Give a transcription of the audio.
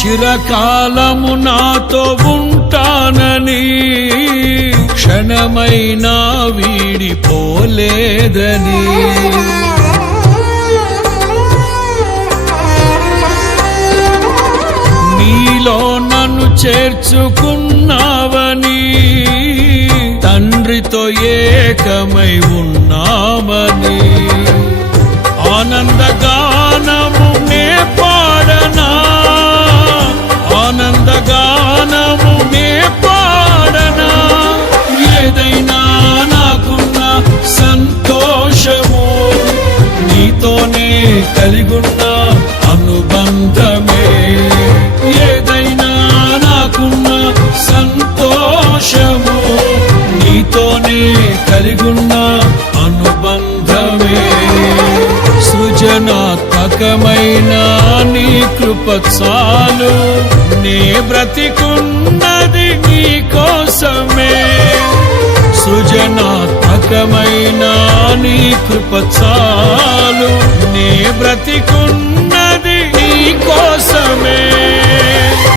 చిరకాలము నాతో ఉంటానని క్షణమైనా వీడిపోలేదని నీలో నన్ను చేర్చుకున్నావని తండ్రితో ఏకమై ఉన్నామని ఆనందగానము నే పాడనా ఆనందగానము నే పాడనా ఏదైనా నాకున్న సంతోషము నీతోనే కలిగున్న అనుబంధమే ఏదైనా నాకున్న సంతోషము నీతోనే కలిగున్న అనుబంధమే సృజనాత్మకమైన నీ కృప చాలు నే బ్రతికున్నది నీ కోసమే సృజనాత్మకమైన నీ కృప చాలు నే బ్రతికున్నది నీ కోసమే